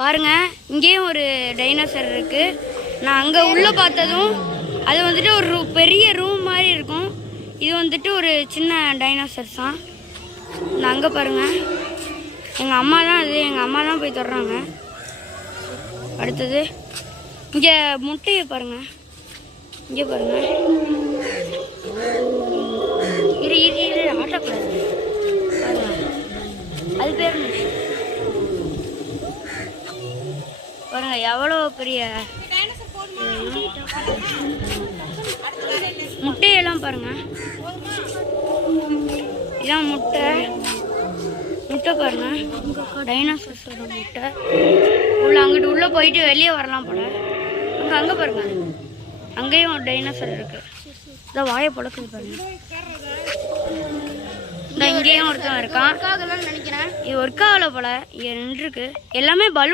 பாருங்க, இங்கேயும் ஒரு டைனோசர் இருக்கு. நான் அங்கே உள்ளே பார்த்ததும் அது வந்துட்டு ஒரு பெரிய ரூம் மாதிரி இருக்கும். இது வந்துட்டு ஒரு சின்ன டைனோசர்ஸ் தான். நான் அங்கே பாருங்க, எங்கள் அம்மா தான் போய் தொடுறாங்க. அடுத்தது இங்கே முட்டையை பாருங்க, இங்கே பாருங்க. இரு ஆட்டக்கூடாது பாருங்க, அது பேர் பாருங்க எவ்வளோ பெரிய முட்டையெல்லாம் பாருங்க. இதான் முட்டை பாருங்க, டைனோசர்ஸோட முட்டை. அங்கிட்டு உள்ளே போயிட்டு வெளியே வரலாம் போல. அங்கே பாருங்க, அங்கேயும் ஒரு டைனோசர் இருக்கு. இதான் வாயை பொழக்குது பாருங்க. இங்கேயும் ஒருத்தன் இருக்கான். நினைக்கிறேன் இது ஒர்க் ஆகல போல. இங்கே நின்றுருக்கு. எல்லாமே பலூன்